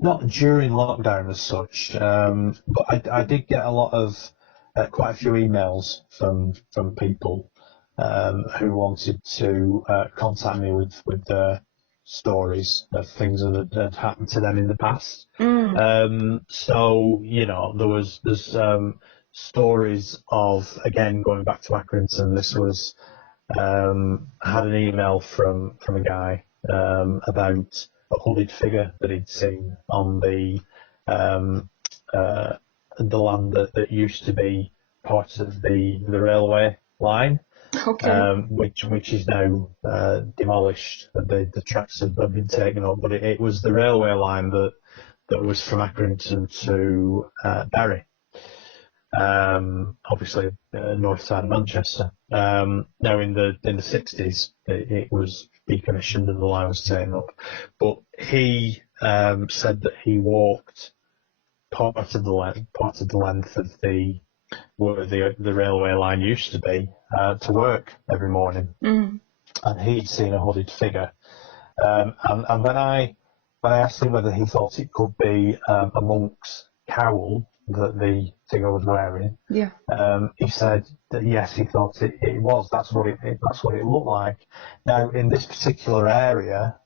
Not during lockdown as such, but I did get a lot of quite a few emails from people who wanted to contact me with stories of things that had happened to them in the past. So you know, there's stories of, again, going back to Accrington. This was I had an email from a guy about a hooded figure that he'd seen on the land that used to be part of the railway line, which is now demolished. The tracks have been taken up, but it was the railway line that was from Accrington to Bury. Obviously north side of Manchester. Now in the 60s it was decommissioned and the line was taken up, but he said that he walked part of the length of where the railway line used to be to work every morning, and he'd seen a hooded figure, and when I asked him whether he thought it could be a monk's cowl that the figure was wearing, he said that yes, he thought it was. That's what it looked like. Now, in this particular area,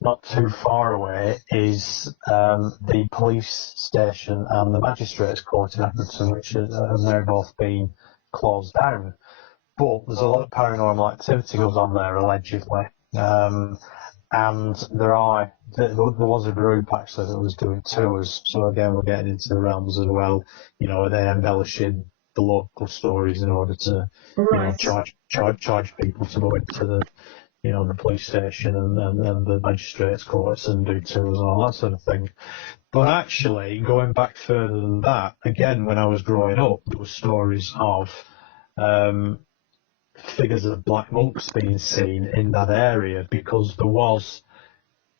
not too far away, is the police station and the magistrates' court in Accrington, which have now both been closed down. But there's a lot of paranormal activity goes on there, allegedly. And there was a group actually that was doing tours. So again, we're getting into the realms as well. You know, they're embellishing the local stories in order to charge people to go into the police station and the magistrates' courts and do tours and all that sort of thing. But actually, going back further than that, again, when I was growing up, there were stories of figures of black monks being seen in that area, because there was,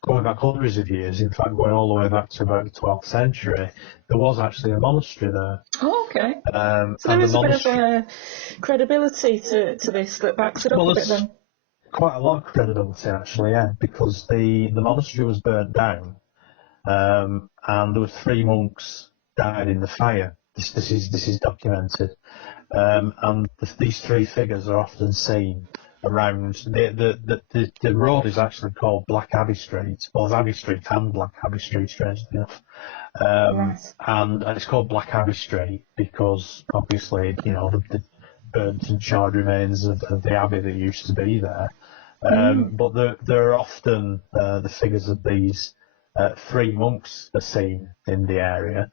going back hundreds of years, in fact going all the way back to about the 12th century, there was actually a monastery there. Oh, okay. So there is a bit of credibility to this that backs it up a bit then. Quite a lot of credibility actually, yeah, because the monastery was burnt down, and there were 3 monks died in the fire. This is documented. And these 3 figures are often seen around the road is actually called Black Abbey Street, or Abbey Street and Black Abbey Street, strangely enough. And it's called Black Abbey Street because obviously, you know, the burnt and charred remains of the abbey that used to be there. But there are often the figures of these 3 monks are seen in the area,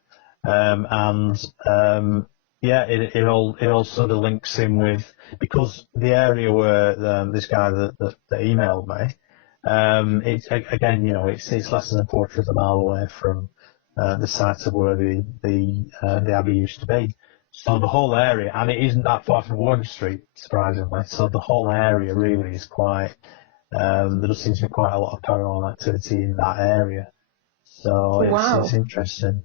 it all sort of links in with, because the area where this guy that emailed me, it's again, you know, it's less than a quarter of a mile away from the site of where the abbey used to be. So the whole area, and it isn't that far from Wardour Street, surprisingly. So the whole area really is quite. There does seem to be quite a lot of paranormal activity in that area. So it's interesting.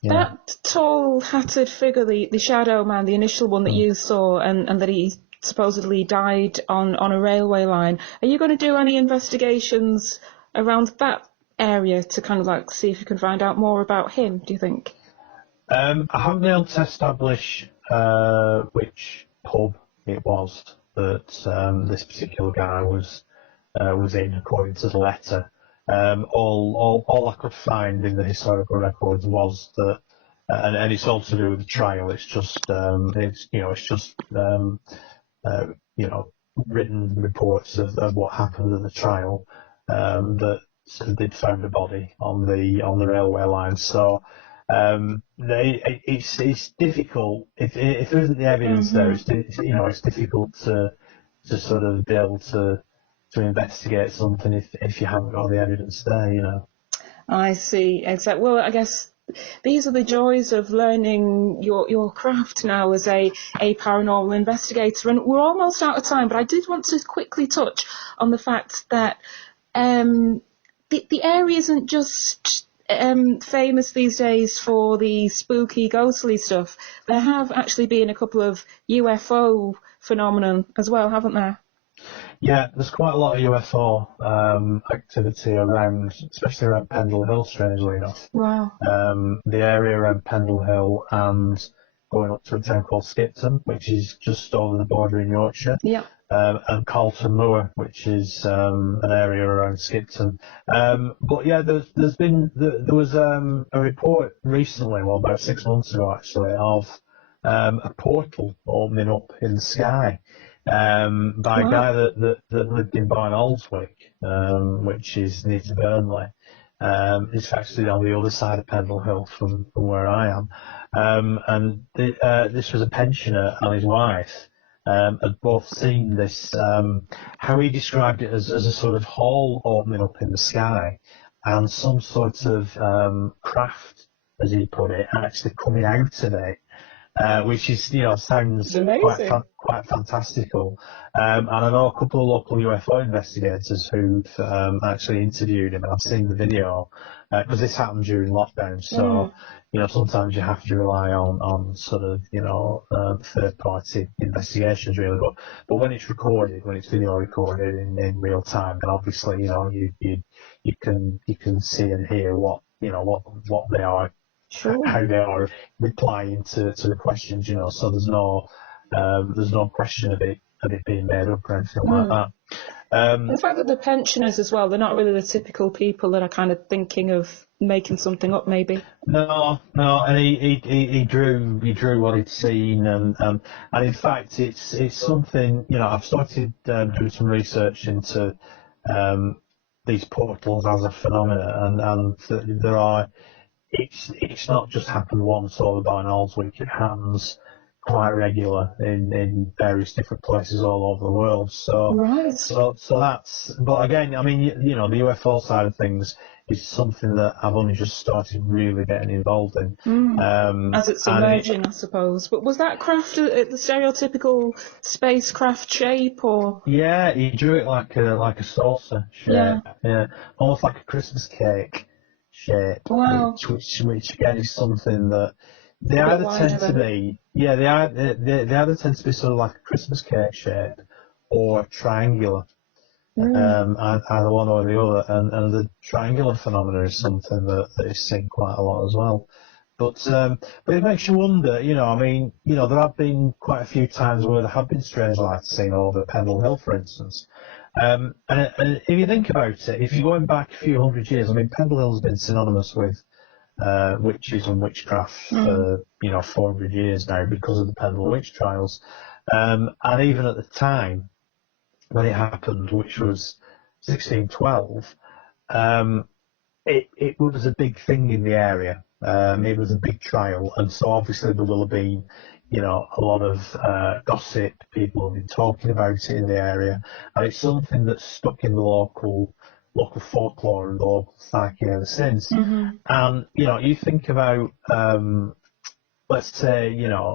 Yeah. That tall hatted figure, the shadow man, the initial one that you saw, and that he supposedly died on a railway line. Are you going to do any investigations around that area to kind of like see if you can find out more about him, do you think? I haven't been able to establish which pub it was that this particular guy was in, according to the letter. All I could find in the historical records was that, and it's all to do with the trial. It's just written reports of what happened at the trial. That they'd found a body on the railway line. So it's difficult if there isn't the evidence there. It's difficult to sort of be able to investigate something if you haven't got the evidence there. I see. Exactly. Well, I guess these are the joys of learning your craft now as a paranormal investigator. And we're almost out of time, but I did want to quickly touch on the fact that the area isn't just famous these days for the spooky, ghostly stuff. There have actually been a couple of UFO phenomenon as well, haven't there? Yeah, there's quite a lot of UFO activity around, especially around Pendle Hill, strangely enough. Wow. The area around Pendle Hill and going up to a town called Skipton, which is just over the border in Yorkshire. Yeah. And Carlton Moor, which is an area around Skipton. But yeah, there was a report recently, well, about 6 months ago actually, of a portal opening up in the sky. By a guy that lived in Barnoldswick, which is near to Burnley. It's actually on the other side of Pendle Hill from where I am. And this was a pensioner and his wife had both seen this, how he described it as a sort of hole opening up in the sky and some sort of craft, as he put it, actually coming out of it. Which is, sounds quite fantastical. And I know a couple of local UFO investigators who've actually interviewed him, and I've seen the video, because this happened during lockdown, so, sometimes you have to rely on sort of, third-party investigations, really. But when it's recorded, when it's video recorded in real time, then obviously, you can see and hear what they are. Sure. How they are replying to the questions, so there's no question of it being made up or anything like that. The fact that the pensioners as well, they're not really the typical people that are kind of thinking of making something up, maybe. No, and he drew what he'd seen, and in fact it's something, I've started doing some research into these portals as a phenomenon, and there are. It's not just happened once over Barnoldswick. It happens quite regular in various different places all over the world. So, right. so that's. But again, I mean, the UFO side of things is something that I've only just started really getting involved in. As it's emerging, I suppose. But was that craft the stereotypical spacecraft shape, or? Yeah, he drew it like a saucer shape. Yeah, almost like a Christmas cake shape, wow. which again is something that they either tend to be, they either tend to be sort of like a Christmas cake shape or triangular, either one or the other, and the triangular phenomena is something that is seen quite a lot as well. But it makes you wonder, I mean, there have been quite a few times where there have been strange lights seen over Pendle Hill, for instance. And if you think about it, if you're going back a few hundred years, I mean, Pendle Hill has been synonymous with witches and witchcraft for 400 years now because of the Pendle witch trials. And even at the time when it happened, which was 1612, it was a big thing in the area. It was a big trial, and so obviously there will have been, a lot of gossip. People have been talking about it in the area, and it's something that's stuck in the local folklore and the local psyche ever since. And you think about, let's say,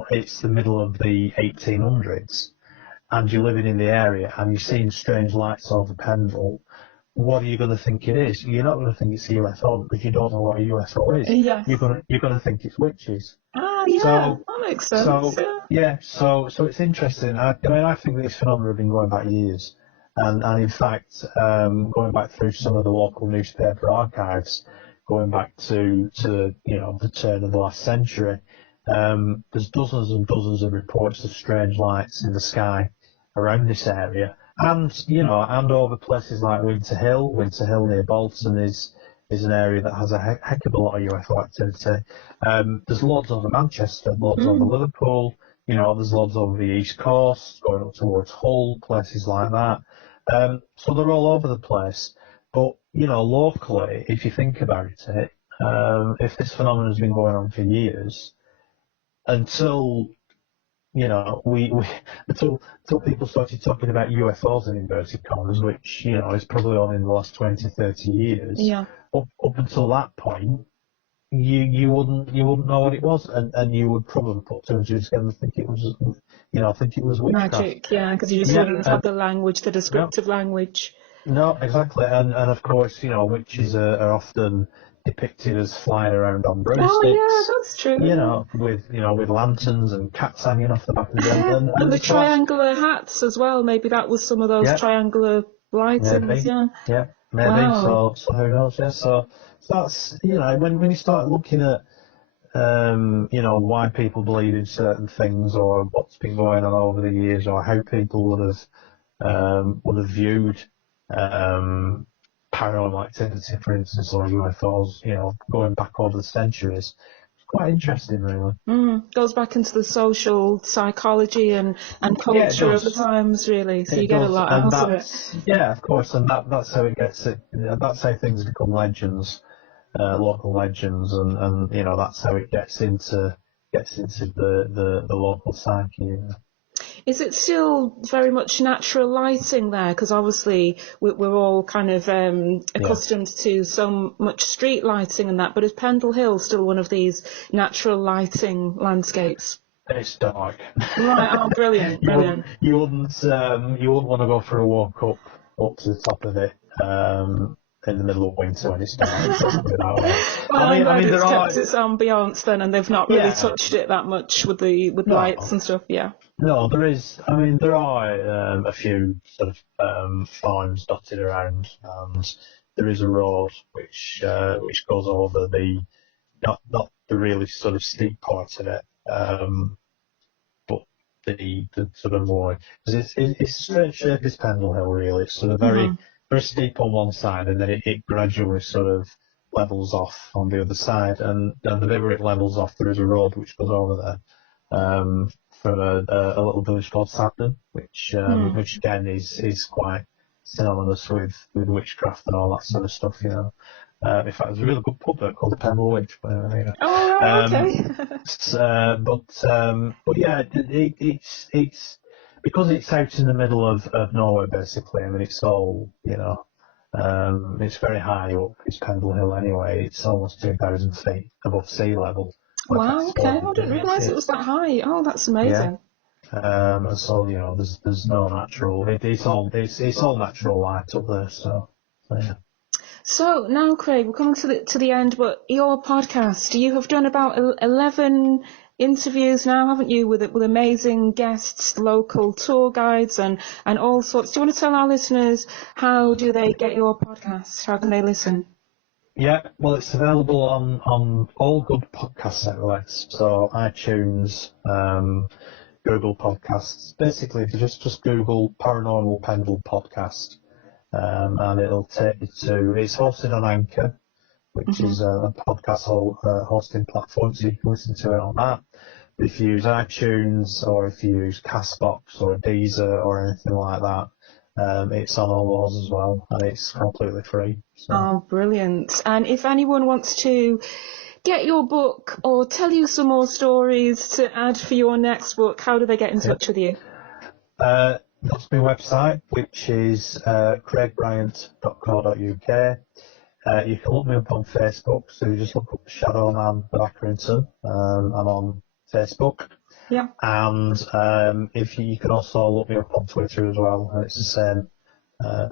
it's the middle of the 1800s, and you're living in the area, and you're seeing strange lights over Pendle. What are you going to think it is? You're not going to think it's a UFO because you don't know what a UFO is. Yeah. You're going to think it's witches. Yeah, that makes sense. So it's interesting. I mean, I think these phenomena have been going back years, and in fact, going back through some of the local newspaper archives, going back to the turn of the last century, there's dozens and dozens of reports of strange lights in the sky around this area. And, and over places like Winter Hill near Bolton is an area that has a heck of a lot of UFO activity. There's loads over Manchester, loads over Liverpool, there's loads over the East Coast, going up towards Hull, places like that. So they're all over the place. But, locally, if you think about it, if this phenomenon has been going on for years, until until people started talking about UFOs in inverted commas, which is probably only in the last 20, 30 years. Yeah. Up until that point, you wouldn't know what it was, and you would probably put two and two together and think it was witchcraft. Magic, yeah, because you just wouldn't have the language, the descriptive language. No, exactly, and of course, witches are often depicted as flying around on broomsticks. Oh yeah, that's true. With lanterns and cats hanging off the back of them, and the triangular hats as well. Maybe that was some of those triangular lightings. Maybe. Yeah, maybe. Wow. So who knows? Yeah. So that's when you start looking at why people believe in certain things, or what's been going on over the years, or how people would have viewed paranormal activity, for instance, or UFOs, going back over the centuries. It's quite interesting, really. Goes back into the social psychology and culture of the times, really. So you get a lot out of it. Yeah, of course, and that's how it gets it. That's how things become legends, local legends, and that's how it gets into the local psyche. Is it still very much natural lighting there? Because obviously we're all kind of accustomed to so much street lighting and that, but is Pendle Hill still one of these natural lighting landscapes? It's dark. Right, oh, brilliant. You wouldn't want to go for a walk up to the top of it in the middle of winter when it's dark. It's kept its ambiance then, and they've not really touched it that much with lights and stuff. Yeah. No, there is. There are a few sort of farms dotted around, and there is a road which goes over the not the really sort of steep part of it, but the sort of more, because it's straight shape as Pendle Hill, really. It's sort of very steep on one side, and then it gradually sort of levels off on the other side, and the bit where it levels off, there is a road which goes over there. From a little village called Sabden, which again is quite synonymous with witchcraft and all that sort of stuff. In fact, there's a really good pub there called the Pendle Witch. Oh, right, okay. But yeah, it's because it's out in the middle of nowhere, basically. It's all it's very high up. It's Pendle Hill anyway. It's almost 2,000 feet above sea level. Wow, okay. I didn't realise it was that high. Oh, that's amazing. Yeah. So there's no natural. It's all natural light up there. So yeah. So now, Craig, we're coming to the end. But your podcast, you have done about 11 interviews now, haven't you, with amazing guests, local tour guides, and all sorts. Do you want to tell our listeners how do they get your podcast? How can they listen? Yeah, well, it's available on all good podcast outlets, so iTunes, Google Podcasts. Basically, if you just Google Paranormal Pendle podcast, and it'll take you to. It's hosted on Anchor, which is a podcast hosting platform, so you can listen to it on that. If you use iTunes, or if you use Castbox or Deezer or anything like that, it's on all those as well, and it's completely free. So. Oh, brilliant. And if anyone wants to get your book or tell you some more stories to add for your next book, how do they get in touch with you? That's my website, which is craigbryant.co.uk. You can look me up on Facebook, so you just look up Shadow Man of Accrington. I'm on Facebook. Yeah. And if you can also look me up on Twitter as well, and it's the same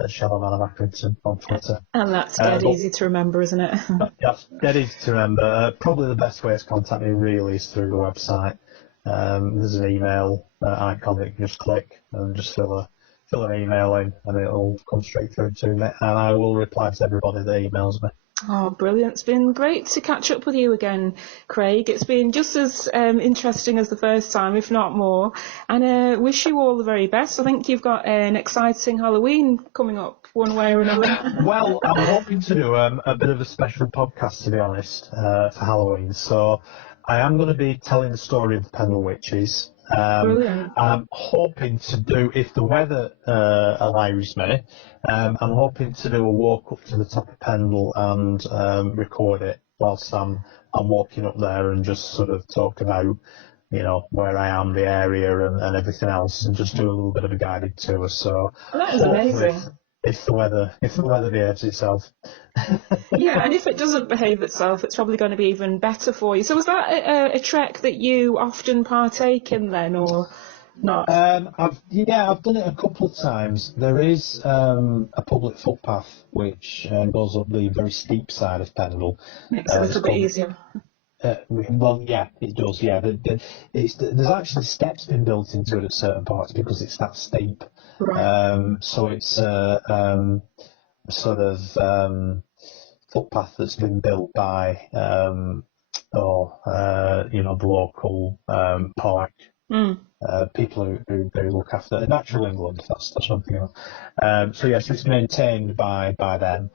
as Shadow Man of Accrington on Twitter. And that's dead easy to remember, isn't it? That's dead easy to remember. Probably the best way to contact me really is through the website. There's an email icon that you can just click and just fill an email in, and it'll come straight through to me, and I will reply to everybody that emails me. Oh, brilliant. It's been great to catch up with you again, Craig. It's been just as interesting as the first time, if not more. And wish you all the very best. I think you've got an exciting Halloween coming up, one way or another. Well, I'm hoping to do a bit of a special podcast, to be honest, for Halloween. So I am going to be telling the story of the Pendle Witches. I'm hoping to do, if the weather allows me, I'm hoping to do a walk up to the top of Pendle and record it whilst I'm walking up there and just sort of talk about, you know, where I am, the area and everything else, and just do a little bit of a guided tour. So that is amazing. If the weather behaves itself. Yeah, and if it doesn't behave itself, it's probably going to be even better for you. So was that a trek that you often partake in then, or not? I've done it a couple of times. There is a public footpath which goes up the very steep side of Pendle. Makes it a little bit easier. Well, yeah, it does. Yeah, there's actually steps been built into it at certain parts because it's that steep. Right. So it's sort of footpath that's been built by the local park people who look after Natural England. That's something else. So yes, it's maintained by them.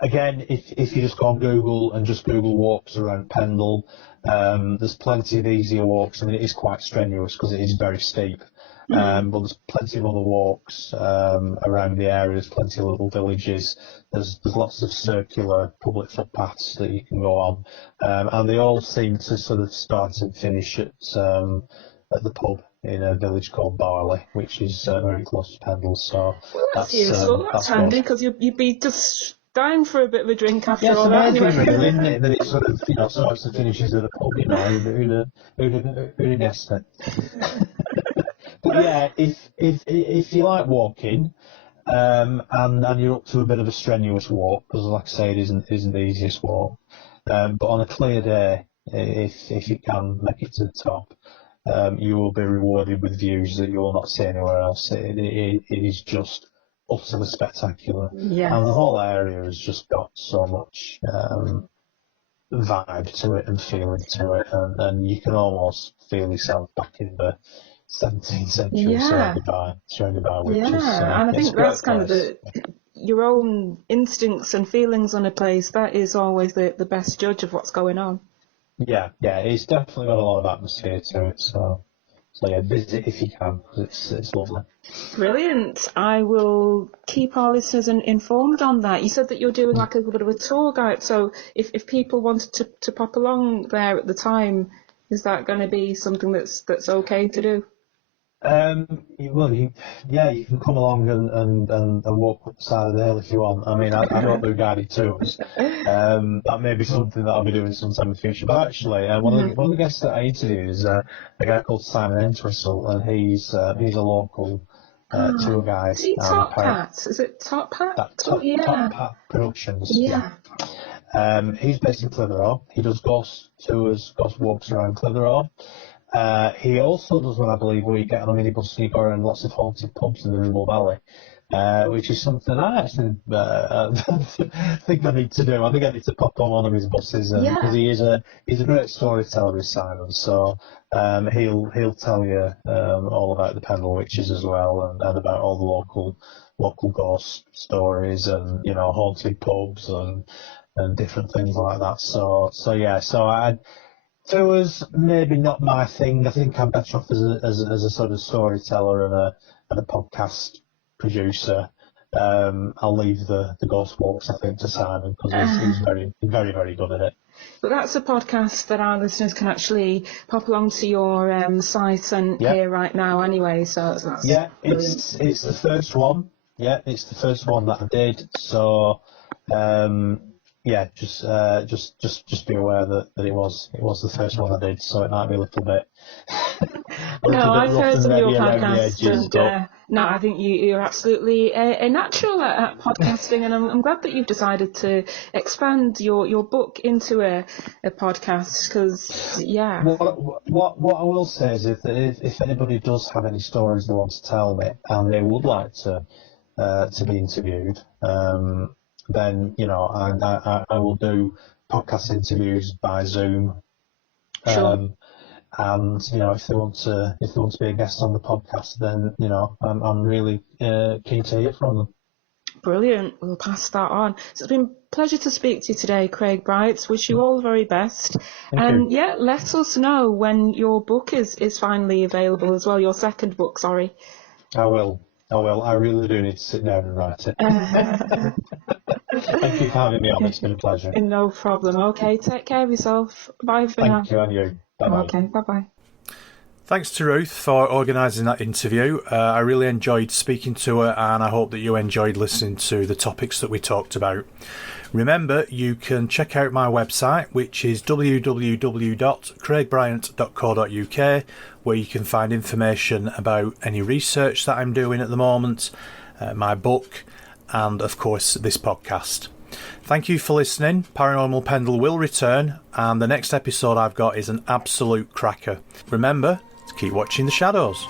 Again, if you just go on Google and just Google walks around Pendle, there's plenty of easier walks. I mean, it is quite strenuous because it is very steep. But there's plenty of other walks around the area. There's plenty of little villages. There's lots of circular public footpaths that you can go on, and they all seem to sort of start and finish at the pub in a village called Barley, which is very close to Pendle. So that's useful. That's handy because you'd be just dying for a bit of a drink after all that. Yes, it's amazing, isn't it? That it sort of starts and finishes at a pub. You know, who'd guessed it? But yeah, if you like walking, and you're up to a bit of a strenuous walk, because like I say, it isn't the easiest walk. But on a clear day, if you can make it to the top, you will be rewarded with views that you will not see anywhere else. It is just utterly spectacular, and the whole area has just got so much vibe to it and feeling to it, and you can almost feel yourself back in the 17th century surrounded by witches. And I think that's kind of your own instincts and feelings on a place. That is always the best judge of what's going on. Yeah, it's definitely got a lot of atmosphere to it. So yeah, visit if you can, because it's lovely. Brilliant. I will keep our listeners informed on that. You said that you're doing like a little bit of a tour guide. So if people wanted to pop along there at the time, is that going to be something that's okay to do? You can come along and walk up the side of the hill if you want. I mean, I don't do guided tours. That may be something that I'll be doing sometime in the future. But actually, one of the guests that I interviewed is a guy called Simon Entwistle, and he's a local tour guide. Is he Top Hat? Is it Top Hat? Top Hat Productions. Yeah. He's based in Clitheroe. He does ghost tours, ghost walks around Clitheroe. He also does one, I believe, where you get on a minibus and you go around lots of haunted pubs in the Ribble Valley, which is something I actually think I need to do. I think I need to pop on one of his buses because he's a great storyteller, Simon. So he'll tell you all about the Pendle Witches as well, and about all the local ghost stories and haunted pubs and different things like that. So tours maybe not my thing. I think I'm better off as a sort of storyteller and a podcast producer. I'll leave the ghost walks, I think, to Simon because he's very, very, very good at it. But that's a podcast that our listeners can actually pop along to your site and hear right now anyway. So that's it's the first one. Yeah, it's the first one that I did. So. Just be aware that it was the first one I did, so it might be a little bit. I've heard some of your podcasts, and I think you're absolutely a natural at podcasting, and I'm glad that you've decided to expand your book into a podcast, because What I will say is if anybody does have any stories they want to tell me and they would like to be interviewed. Then I will do podcast interviews by Zoom, sure. And if they want to be a guest on the podcast, then I'm really keen to hear from them. Brilliant. We'll pass that on. So it's been pleasure to speak to you today, Craig Bryant. Wish you all the very best. Thank you. Yeah, let us know when your book is finally available as well, your second book, sorry. I will. I really do need to sit down and write it. Thank you for having me on. It's been a pleasure. No problem. Okay, take care of yourself. Bye for now. Thank you, and you. Bye-bye. Okay, bye-bye. Thanks to Ruth for organising that interview. I really enjoyed speaking to her, and I hope that you enjoyed listening to the topics that we talked about. Remember, you can check out my website, which is www.craigbryant.co.uk, where you can find information about any research that I'm doing at the moment, my book, and of course this podcast. Thank you for listening. Paranormal Pendle will return, and the next episode I've got is an absolute cracker. Remember to keep watching the shadows.